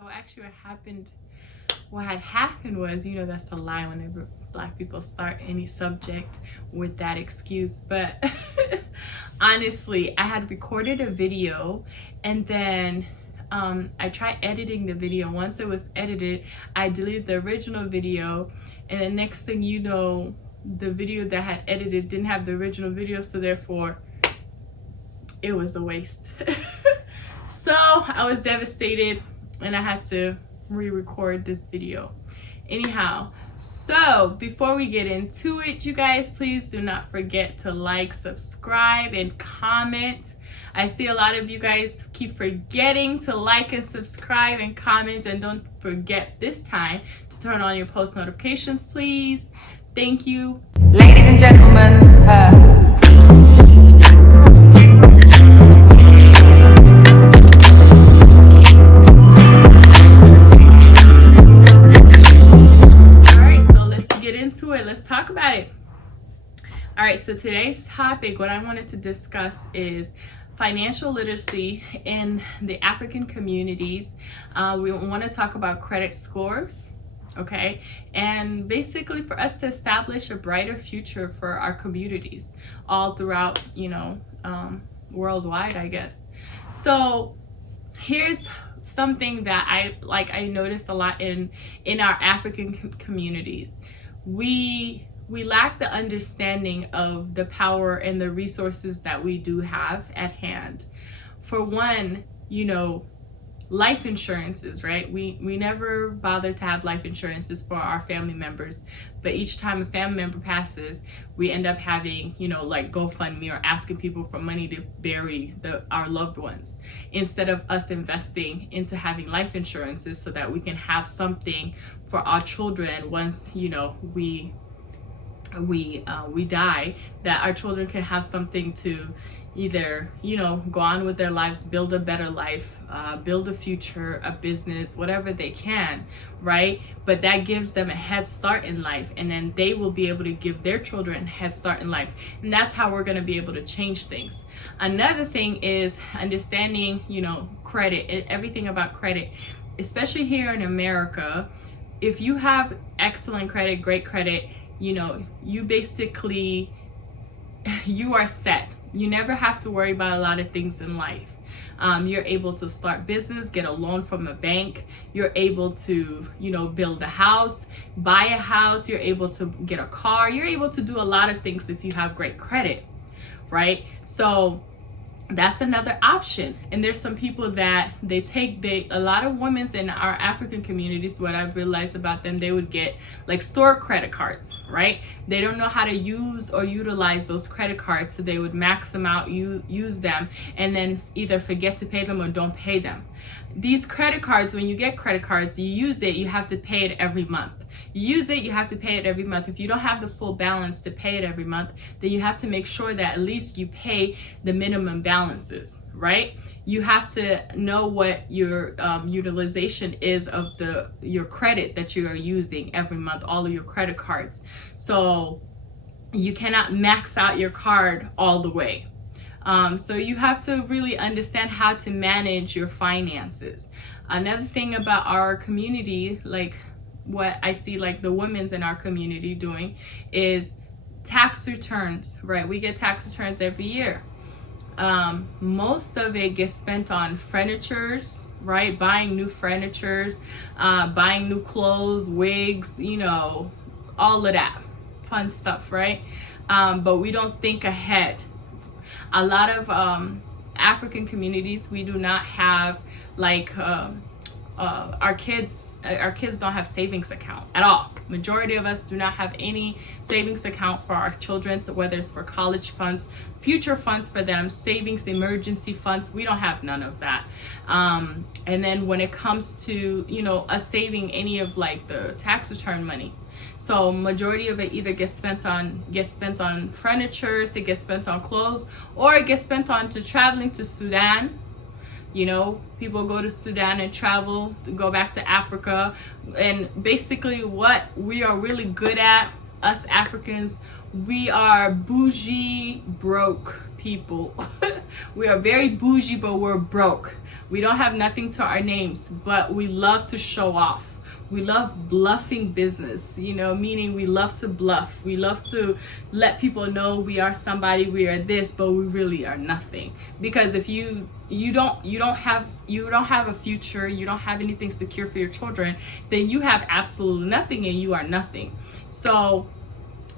So actually what had happened was, that's a lie whenever Black people start any subject with that excuse. But honestly, I had recorded a video, and then I tried editing the video. Once it was edited, I deleted the original video, and the next thing you know, the video that I had edited didn't have the original video, so therefore it was a waste. So I was devastated, and I had to re-record this video. Anyhow, so before we get into it, you guys, please do not forget to like, subscribe, and comment. I see a lot of you guys keep forgetting to like and subscribe and comment, and don't forget this time to turn on your post notifications, please. Thank you. Ladies and gentlemen, let's talk about it. All right, so today's topic, what I wanted to discuss is financial literacy in the African communities. We want to talk about credit scores, okay, and basically for us to establish a brighter future for our communities all throughout, worldwide, I guess. So here's something that I noticed a lot in our African communities. We lack the understanding of the power and the resources that we do have at hand. For one, life insurances, right? We never bother to have life insurances for our family members, but each time a family member passes, we end up having, like GoFundMe or asking people for money to bury our loved ones, instead of us investing into having life insurances so that we can have something for our children once, we die, that our children can have something to either, go on with their lives, build a better life, build a future, a business, whatever they can, right? But that gives them a head start in life, and then they will be able to give their children a head start in life. And that's how we're going to be able to change things. Another thing is understanding, credit, everything about credit, especially here in America. If you have excellent credit, great credit, you basically, you are set. You never have to worry about a lot of things in life. You're able to start business, get a loan from a bank. You're able to, build a house, buy a house. You're able to get a car. You're able to do a lot of things if you have great credit, right? So that's another option. And there's some people that a lot of women in our African communities, what I've realized about them, they would get like store credit cards, right? They don't know how to use or utilize those credit cards, so they would max them out, use them, and then either forget to pay them or don't pay them. These credit cards, when you get credit cards, you use it, you have to pay it every month. You use it, you have to pay it every month. If you don't have the full balance to pay it every month, then you have to make sure that at least you pay the minimum balances, right? You have to know what your utilization is of your credit that you are using every month, all of your credit cards. So you cannot max out your card all the way. So you have to really understand how to manage your finances. Another thing about our community, like what I see like the women's in our community doing, is tax returns, right? We get tax returns every year. Most of it gets spent on furnitures, right? Buying new furnitures, buying new clothes, wigs, all of that fun stuff, right? But we don't think ahead. A lot of African communities, we do not have like our kids don't have savings account at all. Majority of us do not have any savings account for our children, so whether it's for college funds, future funds for them, savings, emergency funds, we don't have none of that. And then when it comes to us saving any of like the tax return money, so majority of it either gets spent on furniture, it gets spent on clothes, or it gets spent on traveling to Sudan. People go to Sudan and travel to go back to Africa. And basically what we are really good at us Africans, we are bougie, broke people. We are very bougie, but we're broke. We don't have nothing to our names, but we love to show off. We love bluffing business, meaning we love to bluff. We love to let people know we are somebody, we are this, but we really are nothing. Because if you don't have a future, you don't have anything secure for your children, then you have absolutely nothing and you are nothing. So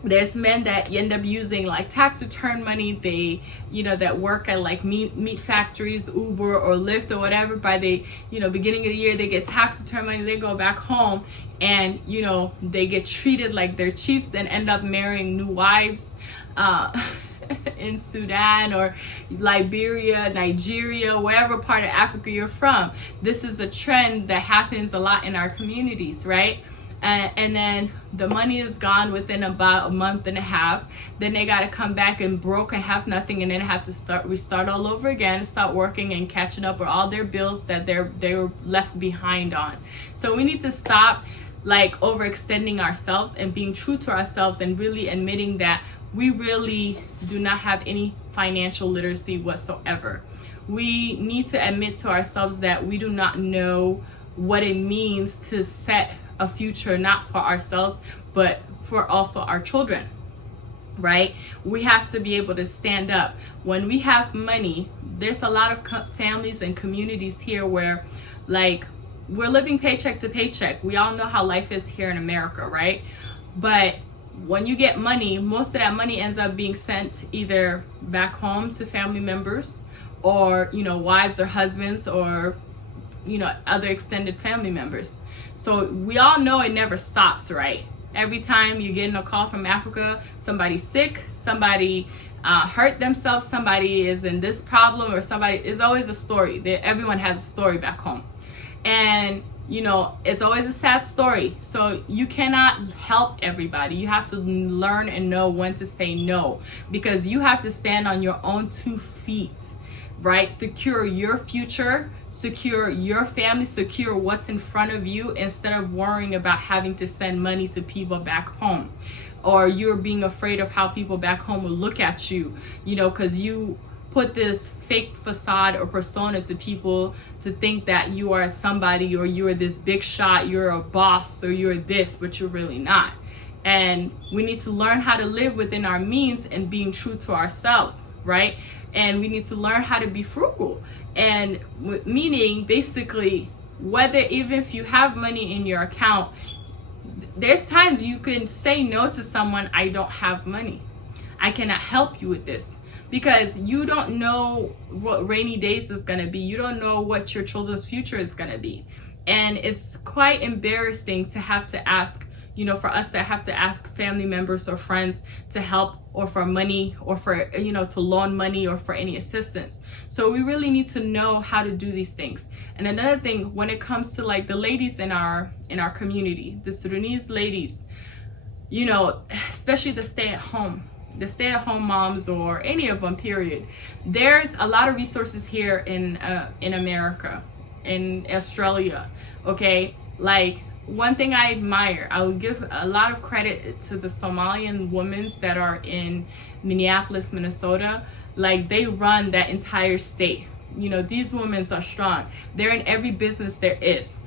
there's men that end up using like tax return money, they that work at like meat factories, Uber or Lyft or whatever. By the beginning of the year, they get tax return money, they go back home and they get treated like they're chiefs and end up marrying new wives in Sudan or Liberia, Nigeria, wherever part of Africa you're from. This is a trend that happens a lot in our communities, right? And then the money is gone within about a month and a half. Then they got to come back and broke and have nothing, and then have to restart all over again, start working and catching up with all their bills that they were left behind on. So we need to stop like overextending ourselves and being true to ourselves and really admitting that we really do not have any financial literacy whatsoever. We need to admit to ourselves that we do not know what it means to set a future, not for ourselves, but for also our children, right? We have to be able to stand up. When we have money, there's a lot of families and communities here where like we're living paycheck to paycheck. We all know how life is here in America, right? But when you get money, most of that money ends up being sent either back home to family members or, wives or husbands or, other extended family members. So we all know it never stops, right? Every time you get a call from Africa, somebody's sick, somebody hurt themselves, somebody is in this problem, or somebody is always a story. Everyone has a story back home. And, it's always a sad story. So you cannot help everybody. You have to learn and know when to say no, because you have to stand on your own 2 feet, right? Secure your future, secure your family, secure what's in front of you, instead of worrying about having to send money to people back home, or you're being afraid of how people back home will look at you, because you put this fake facade or persona to people to think that you are somebody, or you're this big shot, you're a boss, or you're this, but you're really not. And we need to learn how to live within our means and being true to ourselves, right? And we need to learn how to be frugal, and meaning basically, whether even if you have money in your account, there's times you can say no to someone. I don't have money, I cannot help you with this, because you don't know what rainy days is going to be. You don't know what your children's future is going to be. And it's quite embarrassing to have to ask, for us to have to ask family members or friends to help, or for money, or for, to loan money, or for any assistance. So we really need to know how to do these things. And another thing, when it comes to like the ladies in our community, the Sudanese ladies, especially the stay-at-home moms, or any of them, period. There's a lot of resources here in America, in Australia, okay? Like, one thing I admire, I would give a lot of credit to the Somalian women that are in Minneapolis, Minnesota. Like, they run that entire state. These women are strong. They're in every business there is.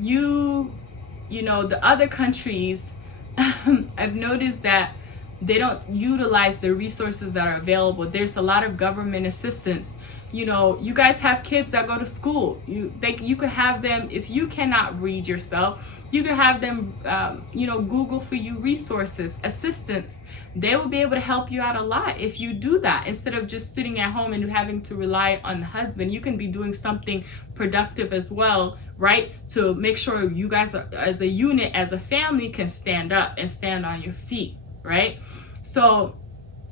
The other countries, I've noticed that they don't utilize the resources that are available. There's a lot of government assistance. You guys have kids that go to school. You could have them, if you cannot read yourself, you could have them, Google for you resources, assistance. They will be able to help you out a lot if you do that. Instead of just sitting at home and having to rely on the husband, you can be doing something productive as well, right? To make sure you guys are, as a unit, as a family, can stand up and stand on your feet, right? So,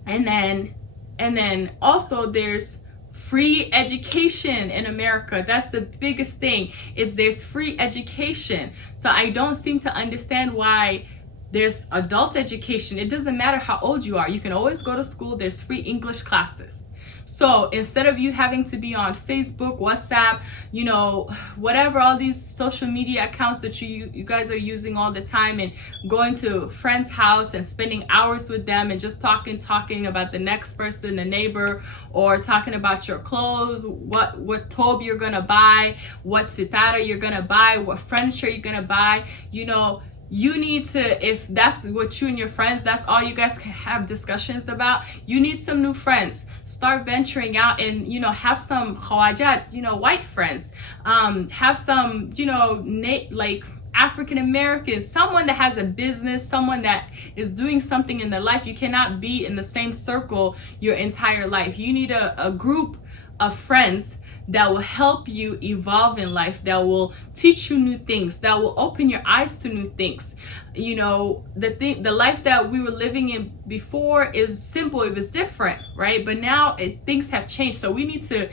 and then also there's free education in America. That's the biggest thing, is there's free education. So I don't seem to understand why there's adult education. It doesn't matter how old you are. You can always go to school. There's free English classes. So instead of you having to be on Facebook, WhatsApp, you know, whatever, all these social media accounts that you guys are using all the time, and going to a friend's house and spending hours with them and just talking about the next person, the neighbor, or talking about your clothes, what tobe you're gonna buy, what sitara you're gonna buy, what furniture you're gonna buy, you know, you need to, if that's what you and your friends, that's all you guys can have discussions about, you need some new friends. Start venturing out and, you know, have some khawajat, you know, white friends, have some, you know, like African Americans, someone that has a business, someone that is doing something in their life. You cannot be in the same circle your entire life. You need a group of friends that will help you evolve in life, that will teach you new things, that will open your eyes to new things. You know, the life that we were living in before is simple, it was different, right? But now things have changed, so we need to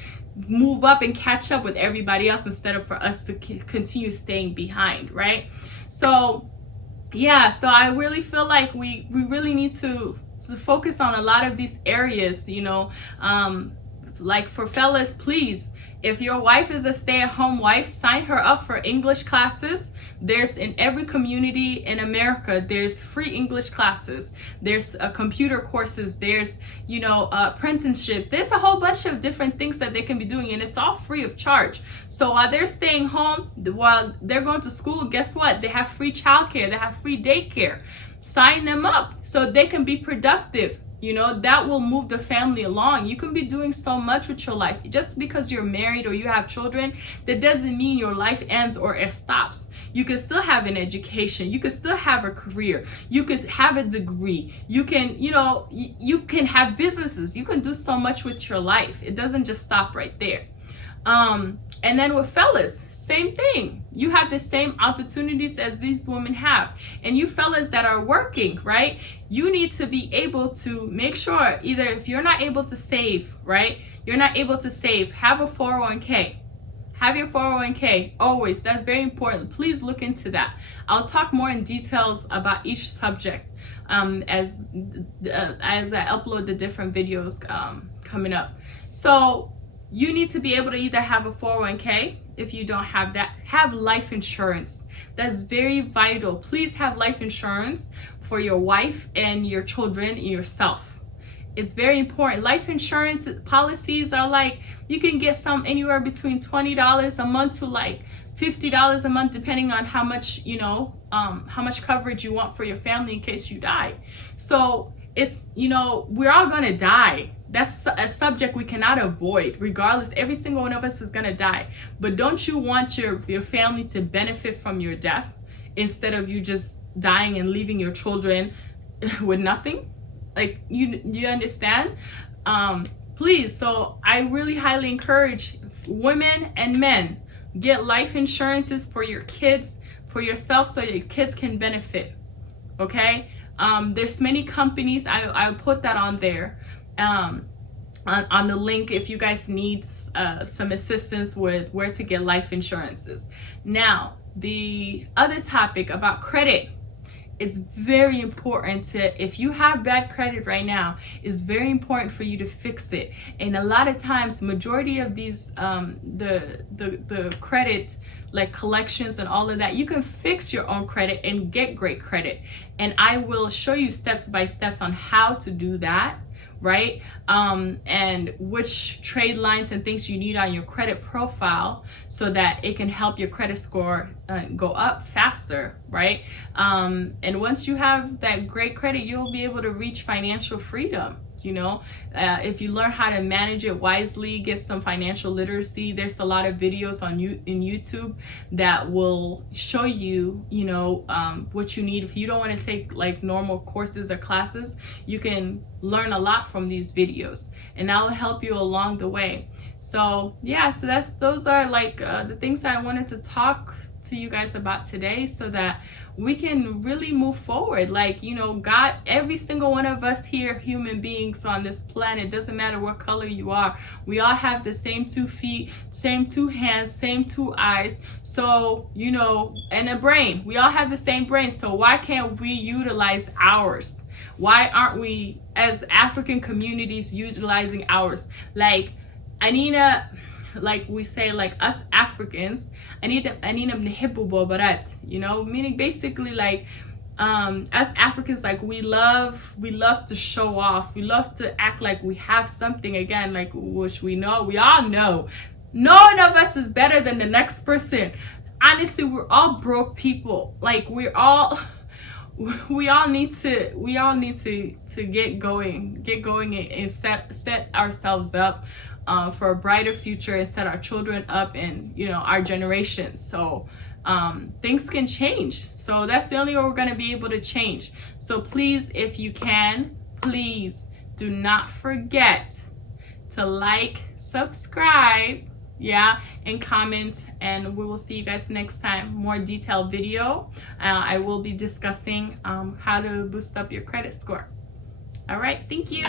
move up and catch up with everybody else instead of for us to continue staying behind, right? So yeah, so I really feel like we really need to focus on a lot of these areas, you know. Like for fellas, please, if your wife is a stay-at-home wife, sign her up for English classes. There's in every community in America, there's free English classes. There's computer courses. There's, you know, apprenticeship. There's a whole bunch of different things that they can be doing, and it's all free of charge. So while they're staying home, while they're going to school, guess what? They have free childcare. They have free daycare. Sign them up so they can be productive. You know, that will move the family along. You can be doing so much with your life. Just because you're married or you have children, that doesn't mean your life ends or it stops. You can still have an education. You can still have a career. You can have a degree. You can, you know, you can have businesses. You can do so much with your life. It doesn't just stop right there. And then with fellas, same thing. You have the same opportunities as these women have. And you fellas that are working, right? You need to be able to make sure, either if you're not able to save, right? You're not able to save, have a 401k. Have your 401k always. That's very important. Please look into that. I'll talk more in details about each subject as I upload the different videos coming up. So you need to be able to either have a 401k. If you don't have that, have life insurance. That's very vital. Please have life insurance for your wife and your children and yourself. It's very important. Life insurance policies are like, you can get some anywhere between $20 a month to like $50 a month, depending on how much, you know, how much coverage you want for your family in case you die. So it's, you know, we're all gonna die. That's a subject we cannot avoid. Regardless, every single one of us is gonna die. But don't you want your family to benefit from your death instead of you just dying and leaving your children with nothing? Like, you understand? Please, so I really highly encourage women and men, get life insurances for your kids, for yourself, so your kids can benefit, okay? There's many companies, I'll put that on there, on the link if you guys need some assistance with where to get life insurances. Now, the other topic about credit, it's very important to, if you have bad credit right now, it's very important for you to fix it. And a lot of times, majority of these, the credit, like collections and all of that, you can fix your own credit and get great credit. And I will show you steps by steps on how to do that, right? And which trade lines and things you need on your credit profile so that it can help your credit score go up faster, right? And once you have that great credit, you'll be able to reach financial freedom. You know, if you learn how to manage it wisely, get some financial literacy, there's a lot of videos on in YouTube that will show you, you know, what you need. If you don't want to take like normal courses or classes, you can learn a lot from these videos, and that will help you along the way. So yeah, so those are like the things that I wanted to talk to you guys about today so that we can really move forward. Like, you know, God, every single one of us here, human beings on this planet, doesn't matter what color you are, we all have the same 2 feet, same 2 hands, same 2 eyes, so, you know, and a brain. We all have the same brain, so why can't we utilize ours? Why aren't we as African communities utilizing ours? Like, Anina, like we say, like us Africans, Anina mnihibu barat, you know, meaning basically like us Africans, like we love to show off, we love to act like we have something, again, like, which we all know no one of us is better than the next person. Honestly, we're all broke people. Like, we all need to get going and set ourselves up for a brighter future, and set our children up, and, you know, our generations. So things can change. So that's the only way we're going to be able to change. So please, if you can, please do not forget to like, subscribe, yeah, and comment, and we will see you guys next time. More detailed video. I will be discussing how to boost up your credit score. All right, thank you.